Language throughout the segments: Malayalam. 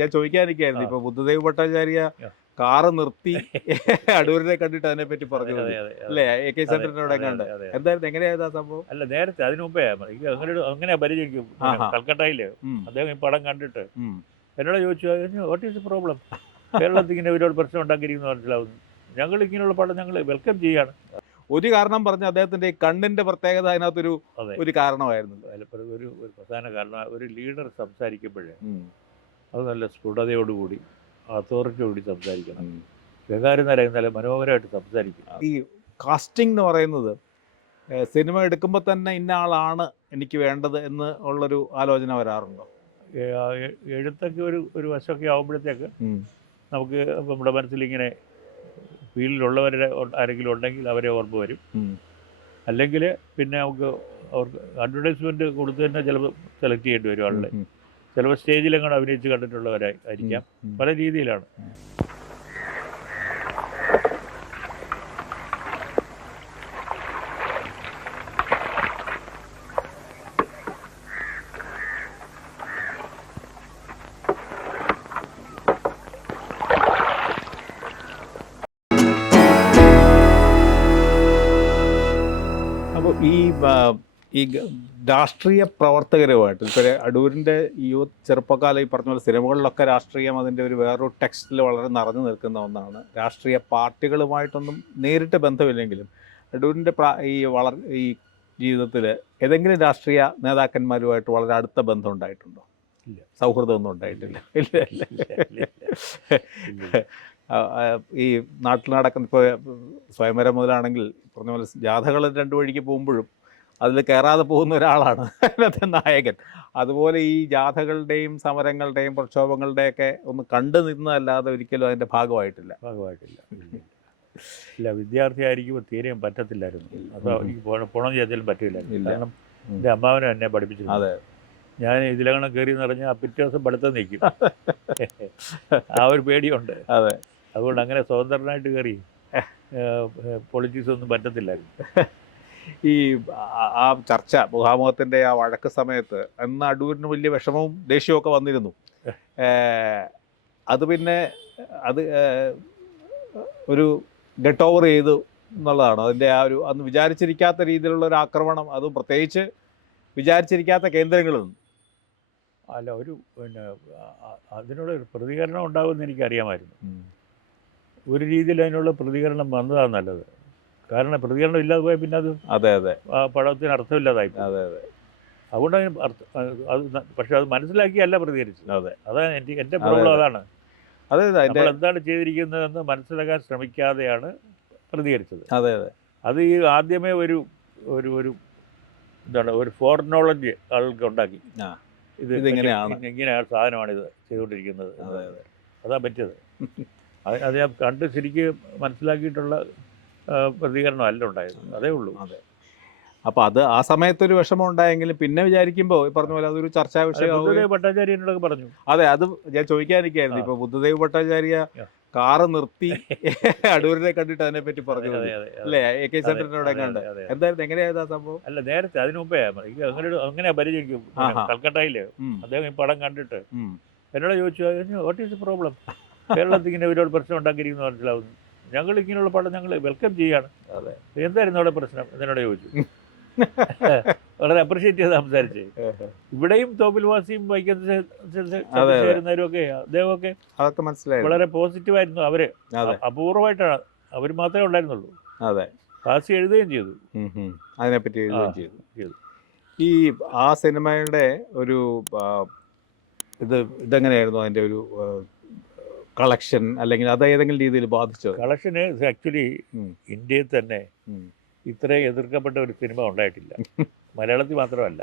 ഞാൻ ചോദിക്കാനിരിക്കായിരുന്നു. ഇപ്പൊ ബുദ്ധദേവ് ഭട്ടാചാര്യ കാറ് നിർത്തി അടൂരിനെ കണ്ടിട്ട് അതിനെ പറ്റി പറഞ്ഞു അല്ലേ? AK സെന്ററിന്റെ അവിടെ കണ്ട് എന്തായിരുന്നു, എങ്ങനെയായിരുന്നു ആ സംഭവം? അല്ല, നേരത്തെ അതിനു മുമ്പേ അങ്ങനെയാ പരിചയിക്കും. കൽക്കട്ടയില് അദ്ദേഹം ഈ പടം കണ്ടിട്ട് എന്നോട് ചോദിച്ചു, വാട്ട് ഈസ് പ്രോബ്ലം, കേരളത്തിൽ ഇങ്ങനെ ഒരുപാട് പ്രശ്നം ഉണ്ടാക്കിയിരിക്കുന്നു മനസ്സിലാവുന്നു, ഞങ്ങൾ ഇങ്ങനെയുള്ള പടം ഞങ്ങൾ വെൽക്കം ചെയ്യാണ്. ഒരു കാരണം പറഞ്ഞ അദ്ദേഹത്തിന്റെ കണ്ണിന്റെ പ്രത്യേകത അതിനകത്തൊരു ഒരു കാരണമായിരുന്നു. ഒരു പ്രധാന കാരണം, ഒരു ലീഡർ സംസാരിക്കുമ്പോഴേ അത് നല്ല സ്ഫുടതയോടുകൂടി അതോറിറ്റിയോടുകൂടി സംസാരിക്കണം. ഗംഗാരൻ നാരായണൻ നല്ല മനോഹരമായിട്ട് സംസാരിക്കും. ഈ കാസ്റ്റിംഗ് എന്ന് പറയുന്നത് സിനിമ എടുക്കുമ്പോൾ തന്നെ ഇന്ന ആളാണ് എനിക്ക് വേണ്ടത് എന്ന് ഉള്ളൊരു ആലോചന വരാറുണ്ടോ? എഴുത്തൊക്കെ ഒരു വശമൊക്കെ ആകുമ്പോഴത്തേക്ക് നമുക്ക് നമ്മുടെ മനസ്സിൽ ഇങ്ങനെ ഫീൽഡിലുള്ളവരുടെ ആരെങ്കിലും ഉണ്ടെങ്കിൽ അവരെ ഓർമ്മ വരും. അല്ലെങ്കിൽ പിന്നെ നമുക്ക് അവർക്ക് അഡ്വർടൈസ്മെൻറ്റ് കൊടുത്ത് തന്നെ ചിലപ്പോൾ സെലക്ട് ചെയ്യേണ്ടി വരും ആളുടെ. ചിലപ്പോൾ സ്റ്റേജിലെങ്ങാണ്ട് അഭിനയിച്ച് കണ്ടിട്ടുള്ളവരായിരിക്കാം. പല രീതിയിലാണ്. അപ്പോൾ ഈ രാഷ്ട്രീയ പ്രവർത്തകരുമായിട്ട് ഇപ്പോൾ അടൂരിൻ്റെ യൂത്ത് ചെറുപ്പക്കാലം ഈ പറഞ്ഞ പോലെ സിനിമകളിലൊക്കെ രാഷ്ട്രീയം അതിൻ്റെ ഒരു വേറൊരു ടെക്സ്റ്റിൽ വളരെ നിറഞ്ഞു നിൽക്കുന്ന ഒന്നാണ്. രാഷ്ട്രീയ പാർട്ടികളുമായിട്ടൊന്നും നേരിട്ട് ബന്ധമില്ലെങ്കിലും അടൂരിൻ്റെ ഈ ജീവിതത്തിൽ ഏതെങ്കിലും രാഷ്ട്രീയ നേതാക്കന്മാരുമായിട്ട് വളരെ അടുത്ത ബന്ധം ഉണ്ടായിട്ടുണ്ടോ? ഇല്ല. സൗഹൃദമൊന്നും ഉണ്ടായിട്ടില്ല? ഇല്ല. ഈ നാട്ടിൽ നടക്കുന്ന ഇപ്പോൾ സ്വയംവരം മുതലാണെങ്കിൽ പറഞ്ഞ പോലെ ജാഥകൾ രണ്ട് വഴിക്ക് പോകുമ്പോഴും അതിൽ കയറാതെ പോകുന്ന ഒരാളാണ് അതിനകത്തെ നായകൻ. അതുപോലെ ഈ ജാഥകളുടെയും സമരങ്ങളുടെയും പ്രക്ഷോഭങ്ങളുടെയൊക്കെ ഒന്ന് കണ്ടു നിന്നതല്ലാതെ ഒരിക്കലും അതിൻ്റെ ഭാഗമായിട്ടില്ല. ഇല്ല, വിദ്യാർത്ഥിയായിരിക്കുമ്പോൾ തീരെയും പറ്റത്തില്ലായിരുന്നു. അതോ ഈ പോണം ചെയ്താലും പറ്റില്ലായിരുന്നു. കാരണം എൻ്റെ അമ്മാവനും എന്നെ പഠിപ്പിച്ചിരുന്നു. അതെ, ഞാൻ ഇതിലങ്ങനെ കയറി എന്ന് പറഞ്ഞാൽ പിറ്റേ ദിവസം പഠിത്തം നിൽക്കും. ആ ഒരു പേടിയുണ്ട്. അതെ, അതുകൊണ്ട് അങ്ങനെ സ്വതന്ത്രനായിട്ട് കയറി പൊളിറ്റിക്സ് ഒന്നും പറ്റത്തില്ലായിരുന്നു. ഈ ആ ചർച്ച മുഖാമുഖത്തിൻ്റെ ആ വഴക്ക് സമയത്ത് അന്ന് അടൂരിന് വലിയ വിഷമവും ദേഷ്യമൊക്കെ വന്നിരുന്നു. അത് പിന്നെ അത് ഒരു ഗെറ്റ് ഓവർ ചെയ്തു എന്നുള്ളതാണ് അതിൻ്റെ ആ ഒരു അന്ന് വിചാരിച്ചിരിക്കാത്ത രീതിയിലുള്ള ഒരു ആക്രമണം, അതും പ്രത്യേകിച്ച് വിചാരിച്ചിരിക്കാത്ത കേന്ദ്രങ്ങളിൽ. അല്ല, പിന്നെ അതിനുള്ള ഒരു പ്രതികരണം ഉണ്ടാകുമെന്ന് എനിക്കറിയാമായിരുന്നു. ഒരു രീതിയിൽ അതിനുള്ള പ്രതികരണം വന്നതാണ് നല്ലത്. കാരണം പ്രതികരണം ഇല്ലാതെ പോയാൽ പിന്നെ അത് ആ പടത്തിന് അർത്ഥമില്ലാതായി. അതുകൊണ്ട് പക്ഷെ അത് മനസ്സിലാക്കിയല്ല പ്രതികരിച്ചത്. അതാണ് എൻ്റെ പ്രോബ്ലം. അതാണ് നമ്മൾ എന്താണ് ചെയ്തിരിക്കുന്നതെന്ന് മനസ്സിലാക്കാൻ ശ്രമിക്കാതെയാണ് പ്രതികരിച്ചത്. അത് ഈ ആദ്യമേ ഒരു എന്താണ് ഒരു ഫോർ നോളജ് ആൾക്ക് ഉണ്ടാക്കി. ഇങ്ങനെയാണ് സാധനമാണിത് ചെയ്തുകൊണ്ടിരിക്കുന്നത്. അതാ പറ്റിയത്. അത് ഞാൻ കണ്ട് ശരിക്കും മനസ്സിലാക്കിയിട്ടുള്ള പ്രതികരണം അല്ല ഉണ്ടായത്. അതേ ഉള്ളൂ. അപ്പോൾ അത് ആ സമയത്തൊരു വിഷമം ഉണ്ടായെങ്കിലും പിന്നെ വിചാരിക്കുമ്പോൾ ഈ പറഞ്ഞ പോലെ അതൊരു ചർച്ചാ വിഷയം. ബുദ്ധദേവ് ഭട്ടാചാര്യനോടൊക്കെ പറഞ്ഞു. അതെ, അത് ഞാൻ ചോദിക്കാനിരിക്കായിരുന്നു. ഇപ്പോൾ ബുദ്ധദേവ് ഭട്ടാചാര്യ കാറ് നിർത്തി അടൂരിനെ കണ്ടിട്ട് അതിനെ പറ്റി പറഞ്ഞു അല്ലേ? AK സെന്ററിന്റെ അവിടെ കണ്ട് എന്തായിരുന്നു, എങ്ങനെയായിരുന്നു ആ സംഭവം? അല്ല, നേരത്തെ അതിനു മുമ്പേ അങ്ങനെയാ പരിചയിക്കും. കൽക്കട്ടയില് അദ്ദേഹം ഈ പടം കണ്ടിട്ട് എന്നോട് ചോദിച്ചു, വാട്ട് ഈസ് പ്രോബ്ലം, കേരളത്തിൽ ഇങ്ങനെ ഒരുപാട് പ്രശ്നം ഉണ്ടാക്കിയിരിക്കുന്നു മനസ്സിലാവുന്നു, ഞങ്ങൾ ഇങ്ങനെയുള്ള പടം ഞങ്ങൾ വെൽക്കം ചെയ്യാണ്, എന്തായിരുന്നു അവിടെ പ്രശ്നം എന്നോട് ചോദിച്ചു. വളരെ അപ്രീഷിയേറ്റ് ചെയ്ത് സംസാരിച്ച്. ഇവിടെയും തോപ്പിൽ വാസിയും വൈക്കുന്നവരും ഒക്കെ അദ്ദേഹമൊക്കെ വളരെ പോസിറ്റീവായിരുന്നു. അവര് അപൂർവമായിട്ടാണ്, അവർ മാത്രമേ ഉണ്ടായിരുന്നുള്ളൂ. വാസി എഴുതുകയും ചെയ്തു, അതിനെപ്പറ്റി എഴുതുകയും ചെയ്തു. ഈ ആ സിനിമയുടെ ഒരു ഇതെങ്ങനെയായിരുന്നു അതിൻ്റെ ഒരു കളക്ഷൻ, അല്ലെങ്കിൽ അത് ഏതെങ്കിലും രീതിയിൽ ബാധിച്ചോ? കളക്ഷന് ആക്ച്വലി ഇന്ത്യയിൽ തന്നെ ഇത്രയും എതിർക്കപ്പെട്ട ഒരു സിനിമ ഉണ്ടായിട്ടില്ല. മലയാളത്തിൽ മാത്രമല്ല.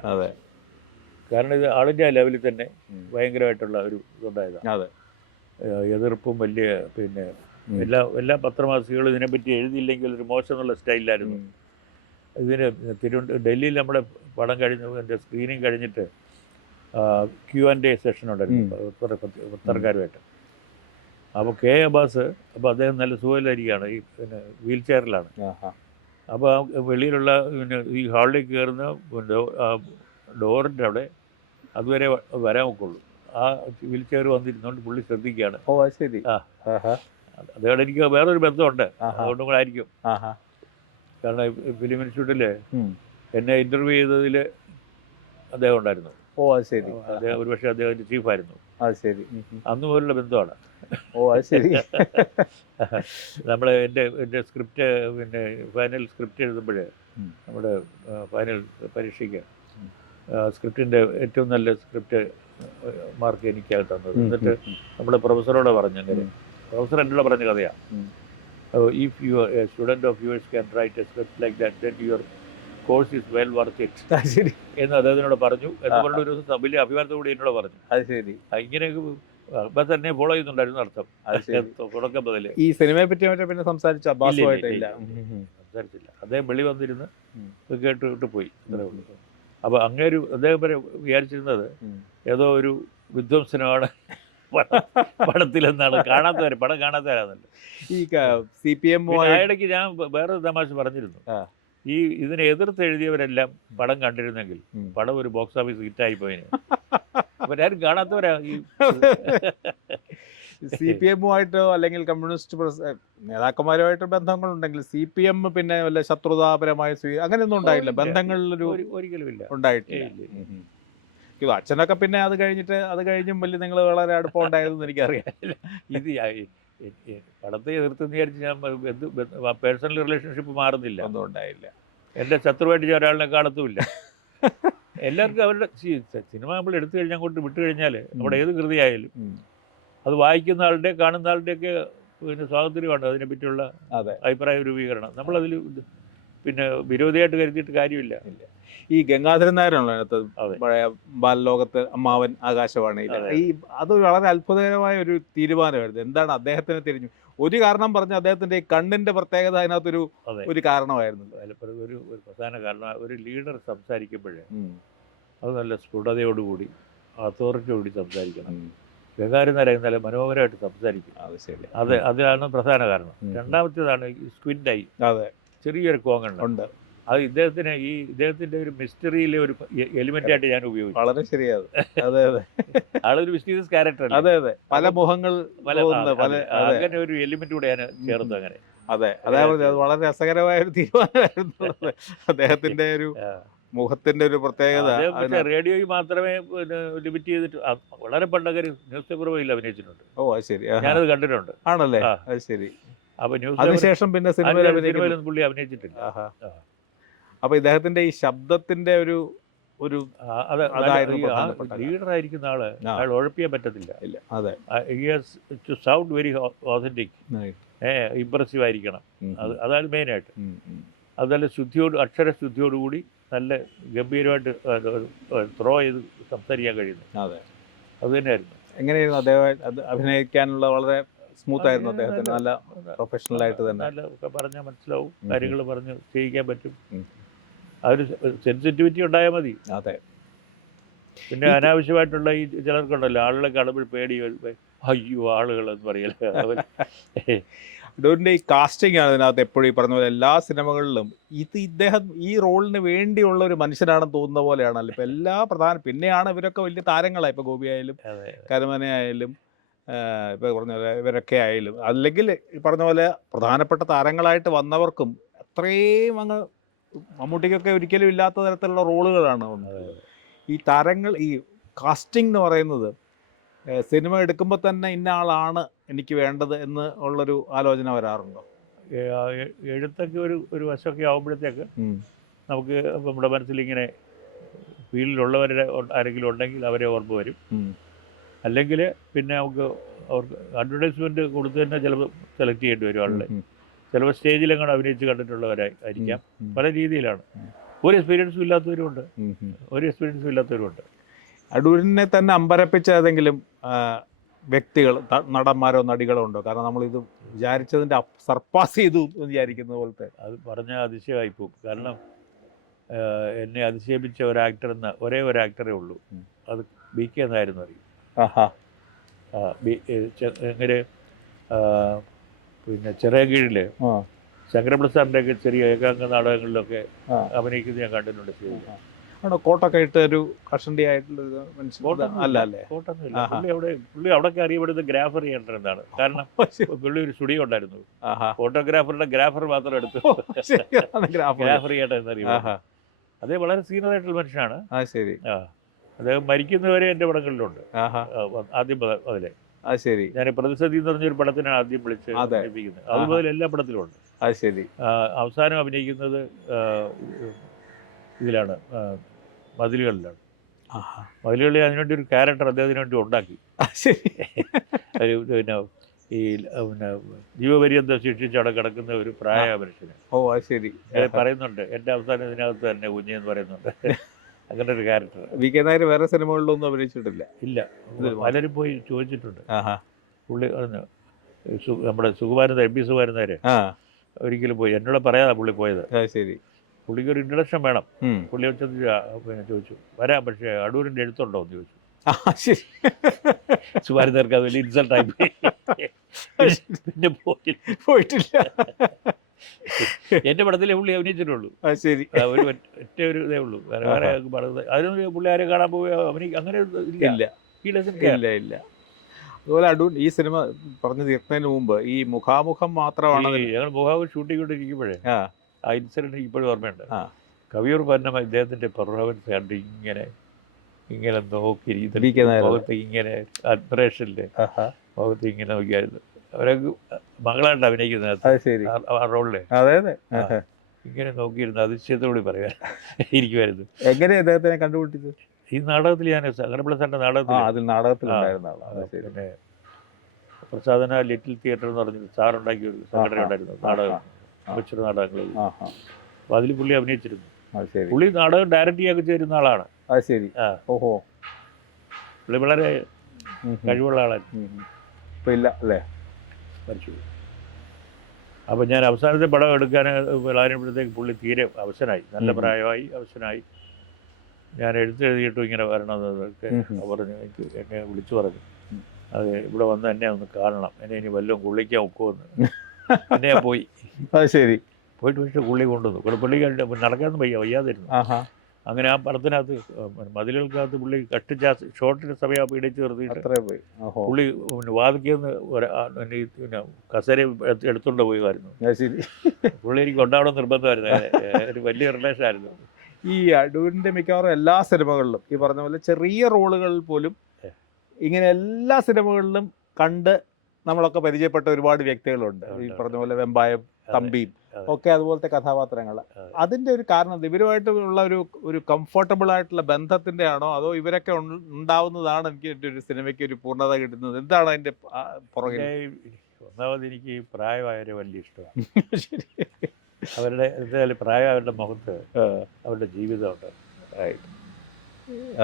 കാരണം ഇത് ആൾ ഇന്ത്യ ലെവലിൽ തന്നെ ഭയങ്കരമായിട്ടുള്ള ഒരു ഇതുണ്ടായതാണ്. എതിർപ്പും വലിയ പിന്നെ എല്ലാ പത്രമാസികളും ഇതിനെപ്പറ്റി എഴുതിയില്ലെങ്കിൽ ഒരു മോശം എന്നുള്ള സ്റ്റൈലിലായിരുന്നു. ഇതിന് ഡൽഹിയിൽ നമ്മുടെ പടം എൻ്റെ സ്ക്രീനിങ് കഴിഞ്ഞിട്ട് Q&A സെഷൻ ഉണ്ടായിരുന്നു പത്രക്കാരുമായിട്ട്. അപ്പോൾ K. അബ്ബാസ്, അപ്പോൾ അദ്ദേഹം നല്ല സുഖമില്ലായിരിക്കുകയാണ്, ഈ പിന്നെ വീൽ ചെയറിലാണ്. അപ്പോൾ വെളിയിലുള്ള പിന്നെ ഈ ഹാളിലേക്ക് കയറുന്ന ഡോറിൻ്റെ അവിടെ അതുവരെ വരാൻ ഒക്കുള്ളൂ. ആ വീൽ ചെയർ വന്നിരുന്നോണ്ട് പുള്ളി ശ്രദ്ധിക്കുകയാണ്. ഓ അത് ശരി. ആ ആഹാ. അതുകൊണ്ട് എനിക്ക് വേറൊരു ബന്ധമുണ്ട്, ആഹാ. അതുകൊണ്ടും കൂടെ ആയിരിക്കും. ആഹാ. കാരണം ഫിലിം ഇൻസ്റ്റിറ്റ്യൂട്ടിൽ ഉം. എന്നെ ഇൻ്റർവ്യൂ ചെയ്തതിൽ അദ്ദേഹം ഉണ്ടായിരുന്നു. ഓ അത് ശരി. അദ്ദേഹം ഒരുപക്ഷെ അദ്ദേഹത്തിൻ്റെ ചീഫായിരുന്നു. അത് ശരി. അന്ന് മുതലുള്ള ബന്ധമാണ്. ഓ അത് ശരി. നമ്മൾ എൻ്റെ സ്ക്രിപ്റ്റ് പിന്നെ ഫൈനൽ സ്ക്രിപ്റ്റ് എഴുതുമ്പോൾ നമ്മുടെ ഫൈനൽ പരീക്ഷയ്ക്ക് സ്ക്രിപ്റ്റിൻ്റെ ഏറ്റവും നല്ല സ്ക്രിപ്റ്റ് മാർക്ക് എനിക്കാണ് തന്നത്. എന്നിട്ട് നമ്മുടെ പ്രൊഫസറോട് പറഞ്ഞു, അങ്ങനെ പ്രൊഫസർ എന്നോട് പറഞ്ഞ കഥയാണ്, if you A student of yours can write a script like that then your course is well worth it എന്ന് അദ്ദേഹത്തിനോട് പറഞ്ഞു. എന്ന് പറഞ്ഞ ഒരു ദിവസം വലിയ അഭിമാനത്തോടെ എന്നോട് പറഞ്ഞു. അത് ശരി. ഇങ്ങനെയൊക്കെ അപ്പം തന്നെ ഫോളോ ചെയ്യുന്നുണ്ടായിരുന്നു അർത്ഥം. തുടക്കം മുതൽ ഈ സിനിമയെ പറ്റി പിന്നെ സംസാരിച്ച സംസാരിച്ചില്ല. അദ്ദേഹം വെളി വന്നിരുന്ന് കേട്ട് പോയി, അത്രേ ഉള്ളൂ. അപ്പോൾ അങ്ങേരു അദ്ദേഹം വരെ വിചാരിച്ചിരുന്നത് ഏതോ ഒരു വിധ്വംസനമാണ് പടത്തിലെന്നാണ്. പടം കാണാത്തവരാണല്ലോ. ഈ CPM ഇടയ്ക്ക് ഞാൻ വേറെ തമാശ പറഞ്ഞിരുന്നു, ഈ ഇതിനെ എതിർത്ത് എഴുതിയവരെല്ലാം പടം കണ്ടിരുന്നെങ്കിൽ പടം ഒരു ബോക്സ് ഓഫീസ് ഹിറ്റായി പോയിന്. അവരാരും കാണാത്തവരാ. ഈ CPM-ഉമായിട്ടോ അല്ലെങ്കിൽ കമ്മ്യൂണിസ്റ്റ് നേതാക്കന്മാരുമായിട്ട് ബന്ധങ്ങളുണ്ടെങ്കിൽ CPM പിന്നെ വല്ല ശത്രുതാപരമായ അങ്ങനെയൊന്നും ഉണ്ടായില്ല. ബന്ധങ്ങളിലൊരു ഒരിക്കലും ഇല്ല, ഉണ്ടായിട്ടില്ല. അച്ഛനൊക്കെ പിന്നെ അത് കഴിഞ്ഞും വലിയ നിങ്ങൾ വളരെ അടുപ്പം ഉണ്ടായതെന്ന് എനിക്കറിയാം. ഇത് പടത്തെ എതിർത്ത് വിചാരിച്ച് ഞാൻ പേഴ്സണൽ റിലേഷൻഷിപ്പ് മാറുന്നില്ല, ഒന്നും ഉണ്ടായില്ല. എൻ്റെ ശത്രുവായിട്ട് ഞാൻ ഒരാളിനെ കാണത്തുമില്ല. എല്ലാവർക്കും അവരുടെ സിനിമ നമ്മൾ എടുത്തു കഴിഞ്ഞാൽ അങ്ങോട്ട് വിട്ടു കഴിഞ്ഞാൽ നമ്മുടെ ഏത് കൃതിയായാലും അത് വായിക്കുന്ന ആളുടെ കാണുന്ന ആളുടെയൊക്കെ പിന്നെ സ്വാതന്ത്ര്യമാണ് അതിനെപ്പറ്റിയുള്ള അഭിപ്രായ രൂപീകരണം. നമ്മളതിൽ പിന്നെ വിരോധിയായിട്ട് കരുതിയിട്ട് കാര്യമില്ല. ഈ ഗംഗാധരൻ നായരാണല്ലോ അതിനകത്ത് പഴയ ബാലലോകത്ത് അമ്മാവൻ ആകാശവാണിയിൽ. അത് വളരെ അത്ഭുതകരമായ ഒരു തീരുമാനമായിരുന്നു. എന്താണ് അദ്ദേഹത്തിന് തിരിഞ്ഞു ഒരു കാരണം പറഞ്ഞ അദ്ദേഹത്തിന്റെ ഈ കണ്ണിന്റെ പ്രത്യേകത അതിനകത്തൊരു കാരണമായിരുന്നു. ഒരു പ്രധാന കാരണം, ഒരു ലീഡർ സംസാരിക്കുമ്പോഴേ അത് നല്ല സ്ഫുടതയോടുകൂടി അതോറിറ്റിയോടുകൂടി സംസാരിക്കണം. ഗംഗാധരൻ നായർ നല്ല മനോഹരമായിട്ട് സംസാരിക്കും. അതിലാണ് പ്രധാന കാരണം. രണ്ടാമത്തേതാണ് സ്ക്വിൻ്റായി ചെറിയൊരു കോങ്ങുണ്ട്. അത് ഇദ്ദേഹത്തിന്റെ ഒരു മിസ്റ്ററിയിലെ ഒരു എലിമെന്റ് ആയിട്ട് ഞാൻ ഉപയോഗിച്ചു. വളരെ ശരിയാണ്. അതെ അതെ, ആളൊരു മിസ്റ്റീരിയസ് ക്യാരക്ടർ. അതെ അതെ, പല മുഖങ്ങൾ, അങ്ങനെ ഒരു എലിമെന്റ് കൂടെ ഞാൻ ചേർത്ത്. അങ്ങനെ അതെ, അതായത് അത് വളരെ രസകരമായ ഒരു തീരുമാനമായിരുന്നു അദ്ദേഹത്തിന്റെ ഒരു മുഖത്തിന്റെ ഒരു പ്രത്യേകത. റേഡിയോയിൽ മാത്രമേ ലിമിറ്റ് ചെയ്തിട്ട് വളരെ പണ്ടൊക്കെ ന്യൂസ് പേപ്പറുകളിൽ അഭിനയിച്ചിട്ടുണ്ട്. ഓ അത് ശരി, ഞാനത് കണ്ടിട്ടുണ്ട്. ആണല്ലേ, അത് ശരി. അപ്പൊ ന്യൂസ് പിന്നെ സിനിമയിലൊന്നും പുള്ളി അഭിനയിച്ചിട്ടില്ല. അപ്പൊ ഇദ്ദേഹത്തിന്റെ ഈ ശബ്ദത്തിന്റെ ഒരു ലീഡറായിരിക്കുന്ന ആള് അയാൾ ഉഴപ്പിയാൻ പറ്റത്തില്ല. സൗണ്ട് വെരി ഓതന്റിക്, ഇംപ്രസീവ് ആയിരിക്കണം. അതാണ് മെയിനായിട്ട്. അതല്ല അക്ഷരശുദ്ധിയോടുകൂടി നല്ല ഗംഭീരമായിട്ട് ത്രോ ചെയ്ത് സംസാരിക്കാൻ കഴിയുന്നു. അത് തന്നെയായിരുന്നു. എങ്ങനെയായിരുന്നു അദ്ദേഹം അഭിനയിക്കാനുള്ള? വളരെ സ്മൂത്ത് ആയിരുന്നു അദ്ദേഹത്തിന്, നല്ല പ്രൊഫഷണൽ ആയിട്ട് തന്നെ. നല്ല പറഞ്ഞാൽ മനസ്സിലാവും, കാര്യങ്ങൾ പറഞ്ഞ് ചെയ്യിക്കാൻ പറ്റും. ആ ഒരു സെൻസിറ്റിവിറ്റി ഉണ്ടായാൽ മതി. അതെ. പിന്നെ അനാവശ്യമായിട്ടുള്ള ഈ ചിലർക്കുണ്ടല്ലോ, ആളുകളെ കാണുമ്പോൾ പേടി, അയ്യോ ആളുകൾ എന്ന് പറയല്ലേ. ഡോറിൻ്റെ ഈ കാസ്റ്റിംഗ് ആണ് ഇതിനകത്ത് എപ്പോഴും ഈ പറഞ്ഞ പോലെ എല്ലാ സിനിമകളിലും ഇദ്ദേഹം ഈ റോളിന് വേണ്ടിയുള്ള ഒരു മനുഷ്യനാണെന്ന് തോന്നുന്ന പോലെയാണല്ലോ ഇപ്പം എല്ലാ പിന്നെയാണ് ഇവരൊക്കെ വലിയ താരങ്ങളായി. ഇപ്പോൾ ഗോപി ആയാലും കരുമന ആയാലും ഇപ്പോൾ പറഞ്ഞ പോലെ ഇവരൊക്കെ ആയാലും, അല്ലെങ്കിൽ ഈ പറഞ്ഞ പോലെ പ്രധാനപ്പെട്ട താരങ്ങളായിട്ട് വന്നവർക്കും അത്രയും അങ്ങ് മമ്മൂട്ടിക്കൊക്കെ ഒരിക്കലും ഇല്ലാത്ത തരത്തിലുള്ള റോളുകളാണ്. ഈ താരങ്ങൾ, ഈ കാസ്റ്റിംഗ് എന്ന് പറയുന്നത് സിനിമ എടുക്കുമ്പോൾ തന്നെ ഇന്ന ആളാണ് എനിക്ക് വേണ്ടത് എന്ന് ഉള്ളൊരു ആലോചന വരാറുണ്ടോ? എഴുത്തൊക്കെ ഒരു വശമൊക്കെ ആകുമ്പോഴത്തേക്ക് നമുക്ക് നമ്മുടെ മനസ്സിലിങ്ങനെ ഫീൽഡിലുള്ളവരുടെ ആരെങ്കിലും ഉണ്ടെങ്കിൽ അവരെ ഓർമ്മ വരും. അല്ലെങ്കിൽ പിന്നെ നമുക്ക് അവർക്ക് അഡ്വർടൈസ്മെൻറ്റ് കൊടുത്ത് തന്നെ ചിലപ്പോൾ സെലക്ട് ചെയ്യേണ്ടി വരും ആളുടെ. ചിലപ്പോൾ സ്റ്റേജിലെങ്ങാണ്ട് അഭിനയിച്ച് കണ്ടിട്ടുള്ളവരായിരിക്കാം. പല രീതിയിലാണ്. ഒരു എക്സ്പീരിയൻസും ഇല്ലാത്തവരുമുണ്ട്. അടൂരിനെ തന്നെ അമ്പരപ്പിച്ച ഏതെങ്കിലും വ്യക്തികൾ, നടന്മാരോ നടികളോ ഉണ്ടോ? കാരണം നമ്മളിത് വിചാരിച്ചതിൻ്റെ സർപ്പാസ് ചെയ്തു എന്ന് വിചാരിക്കുന്ന പോലത്തെ. അത് പറഞ്ഞാൽ അതിശയമായിപ്പോവും. കാരണം എന്നെ അതിശയിപ്പിച്ച ഒരേ ഒരു ആക്ടറേ ഉള്ളൂ. അത് BK എന്നായിരുന്നു അറിയും. എങ്ങനെ പിന്നെ ചിറകീഴിൽ ശങ്കരപ്രസാദിൻ്റെയൊക്കെ ചെറിയ ഏകാംഗ നാടകങ്ങളിലൊക്കെ അഭിനയിക്കുന്നത് ഞാൻ കണ്ടിട്ടുണ്ട്. ആണോ കോട്ടൊക്കെ ഇട്ട് ഒരു കഷണ്ടി ആയിട്ടുള്ള മനുഷ്യൻ അല്ല അല്ലേ? കോട്ടൊന്നുമില്ല. പുള്ളി അവിടെയൊക്കെ അറിയപ്പെടുന്നത് ഗ്രാഫർ ചെയ്യേണ്ടതാണ്. കാരണം പുള്ളി ഒരു സ്റ്റുഡിയോ ഉണ്ടായിരുന്നു. ഫോട്ടോഗ്രാഫറുടെ ഗ്രാഫർ മാത്രം എടുത്തു ഗ്രാഫർ ചെയ്യേണ്ടതെന്നറിയാം. അതേ വളരെ സീനിയറായിട്ടുള്ള മനുഷ്യനാണ്. ശരി. അദ്ദേഹം മരിക്കുന്നവരെ എൻ്റെ പടങ്ങളിലുണ്ട്. ആദ്യം അതിലെ ശരി. ഞാൻ പ്രതിസന്ധി എന്ന് പറഞ്ഞൊരു പടത്തിനാണ് ആദ്യം വിളിച്ച് അഭിനയിക്കുന്നത്. അതുപോലെ എല്ലാ പടത്തിലും ഉണ്ട്. ശരി. അവസാനം അഭിനയിക്കുന്നത് ഇതിലാണ്, മതിലുകളിലാണ്. മതിലുകളിൽ അതിനുവേണ്ടി ഒരു ക്യാരക്ടർ അദ്ദേഹത്തിന് വേണ്ടി ഉണ്ടാക്കി. ഒരു പിന്നെ ഈ പിന്നെ ജീവപര്യന്തം ശിക്ഷിച്ച് അവിടെ കിടക്കുന്ന ഒരു പ്രായ മനുഷ്യന്. ശരി. പറയുന്നുണ്ട് എൻ്റെ അവസാനം ഇതിനകത്ത് തന്നെ കുഞ്ഞെന്ന് പറയുന്നുണ്ട്. അങ്ങനെ ഒരു ക്യാരക്ടർ. വി കെ നായർ വേറെ സിനിമകളിലൊന്നും അഭിനയിച്ചിട്ടില്ല. ഇല്ല, പലരും പോയി ചോദിച്ചിട്ടുണ്ട്. പുള്ളി പറഞ്ഞു നമ്മുടെ സുകുമാരൻ എം പി സുകുമാരൻ നായർ ഒരിക്കലും പോയി എന്നോട് പറയാതെ പുള്ളി പോയത്. ശരി. പുള്ളിക്ക് ഒരു ഇൻട്രഡക്ഷൻ വേണം. പുള്ളി പിന്നെ ചോദിച്ചു വരാം, പക്ഷേ അടൂരിൻ്റെ എഴുത്തുണ്ടോ എന്ന് ചോദിച്ചു. സുകുമാരൻ നായർക്ക് അത് വലിയ ഇൻസൾട്ടായി. പിന്നെ പോയിട്ടില്ല. എൻ്റെ പടത്തിലെ പുള്ളി അഭിനയിച്ചിട്ടുള്ളൂ. ശരി. ഒരു ഒറ്റ ഒരു ഇതേ ഉള്ളൂ. വേറെ വേറെ അതിനൊന്നും പുള്ളി ആരെ കാണാൻ പോയി അങ്ങനെ ഇല്ല. അതുപോലെ അടൂർ ഈ സിനിമ പറഞ്ഞു തീർക്കുന്നതിന് മുമ്പ് ഈ മുഖാമുഖം മാത്രമാണ് ഞങ്ങൾ മുഖാമുഖം ഷൂട്ട് ചെയ്തുകൊണ്ടിരിക്കുമ്പോഴേ ആ ഇൻസിഡൻറ്റ് ഇപ്പോഴും ഓർമ്മയുണ്ട്. കവിയൂർ പറഞ്ഞ ഇദ്ദേഹത്തിൻ്റെ പെർഫോമൻസ് കണ്ട് ഇങ്ങനെ നോക്കിയിരിക്കുന്നു. ഇങ്ങനെ അഡ്മിറേഷനിൽ മുഖത്ത് ഇങ്ങനെ നോക്കിയായിരുന്നു. അവരൊക്കെ മകളായിട്ട് അഭിനയിക്കുന്നത് ആ റോളില് ഇങ്ങനെ നോക്കിയിരുന്നു അതിശയത്തോട് പറയാൻ ഇരിക്കുമായിരുന്നു. എങ്ങനെ അദ്ദേഹത്തിനെ കണ്ടുപിടിച്ചത്? ഈ നാടകത്തിൽ ഞാൻ സങ്കടപ്ലസാറിൻ്റെ നാടകത്തിൽ പിന്നെ പ്രസാദന ലിറ്റിൽ തിയേറ്റർ എന്ന് പറഞ്ഞൊരു സാറുണ്ടാക്കിയ ഒരു സംഘടന ഉണ്ടായിരുന്നു, നാടകം അമേച്ചർ നാടകങ്ങളിൽ. അപ്പോൾ അതിൽ പുള്ളി അഭിനയിച്ചിരുന്നു. പുള്ളി നാടകം ഡയറക്റ്റ് ചെയ്യാൻ ചേരുന്ന ആളാണ്. ശരി. പുള്ളി വളരെ കഴിവുള്ള ആളായിരുന്നു. ഇല്ല അല്ലേ? മരിച്ചു. അപ്പോൾ ഞാൻ അവസാനത്തെ പടം എടുക്കാൻ ആരംഭിച്ചപ്പോഴത്തേക്ക് പുള്ളി തീരെ അവശനായി, നല്ല പ്രായമായി അവശനായി. ഞാൻ എഴുതിയിട്ടും ഇങ്ങനെ വരണമെന്നൊക്കെ പറഞ്ഞു. എന്നെ വിളിച്ചു പറഞ്ഞു, അത് ഇവിടെ വന്ന് എന്നെ ഒന്ന് കാണണം, എന്നെ ഇനി വല്ലതും കുള്ളിക്കാൻ ഒക്കുമെന്ന്. എന്നെ പോയി. ശരി. പോയിട്ട് പക്ഷേ പുള്ളി കൊണ്ടുവന്നു. പുള്ളി നടക്കാനൊന്നും വയ്യാതിരുന്നു. അങ്ങനെ ആ പടത്തിനകത്ത് മതിലുകൾക്കകത്ത് പുള്ളി കട്ടിച്ച ഷോർട്ടിന് സമയം ഇടിച്ച് നിർത്തിയിട്ട് പുള്ളി വാതിക്കുന്ന പിന്നെ കസേര എടുത്തുകൊണ്ട് പോയിരുന്നു. പുള്ളി എനിക്ക് കൊണ്ടാവണം നിർബന്ധമായിരുന്നു. ഒരു വലിയ റിലേഷൻ ആയിരുന്നു. ഈ അടൂരിൻ്റെ മിക്കവാറും എല്ലാ സിനിമകളിലും ഈ പറഞ്ഞ പോലെ ചെറിയ റോളുകളിൽ പോലും ഇങ്ങനെ എല്ലാ സിനിമകളിലും കണ്ട് നമ്മളൊക്കെ പരിചയപ്പെട്ട ഒരുപാട് വ്യക്തികളുണ്ട്. ഈ പറഞ്ഞ പോലെ വെമ്പായം, തമ്പിയും ഒക്കെ അതുപോലത്തെ കഥാപാത്രങ്ങൾ. അതിൻ്റെ ഒരു കാരണം ഇവരുമായിട്ടുള്ള ഒരു കംഫർട്ടബിൾ ആയിട്ടുള്ള ബന്ധത്തിൻ്റെ ആണോ, അതോ ഇവരൊക്കെ ഉണ്ടാവുന്നതാണ് എനിക്ക് എൻ്റെ ഒരു സിനിമയ്ക്ക് ഒരു പൂർണ്ണത കിട്ടുന്നത്? എന്താണ് അതിൻ്റെ പുറകിൽ? ഒന്നാമത് എനിക്ക് പ്രായമായവരെ വലിയ ഇഷ്ടമാണ്. അവരുടെ എന്തായാലും പ്രായമായവരുടെ മുഖത്ത് അവരുടെ ജീവിതമുണ്ട്.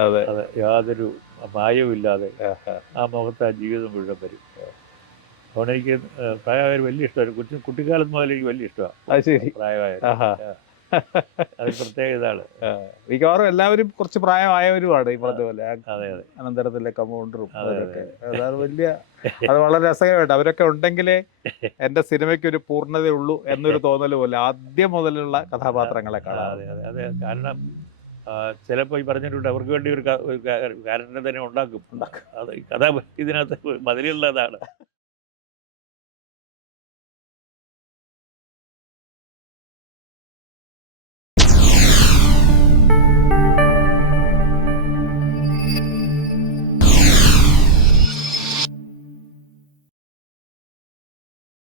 അതെ, യാതൊരു മായവും ഇല്ലാതെ ആ മുഖത്ത് ആ ജീവിതം മുഴുവൻ വരും. അതുകൊണ്ട് എനിക്ക് പ്രായമായവർ വലിയ ഇഷ്ടമാണ്. കുട്ടിക്കാലത്ത് മുതൽ എനിക്ക് വലിയ ഇഷ്ടമാണ് പ്രായമായവർ. അത് പ്രത്യേക ഇതാണ്. മിക്കവാറും എല്ലാവരും കുറച്ച് പ്രായമായവരുമാണ് ഈ പറഞ്ഞ പോലെ. അനന്തരത്തിലെ കമ്പൗണ്ടറും അവരൊക്കെ അത് വളരെ രസകരമായിട്ട് അവരൊക്കെ ഉണ്ടെങ്കിലേ എൻ്റെ സിനിമയ്ക്ക് ഒരു പൂർണ്ണതയുള്ളൂ എന്നൊരു തോന്നൽ പോലെ ആദ്യം മുതലുള്ള കഥാപാത്രങ്ങളെ കാണാം. അതെ, കാരണം ചിലപ്പോൾ ഈ പറഞ്ഞിട്ടുണ്ട് അവർക്ക് വേണ്ടി ഒരു ക്യാരക്ടറിനെ തന്നെ ഉണ്ടാക്കും. അത് കഥ ഇതിനകത്ത് മതിലുള്ളതാണ്.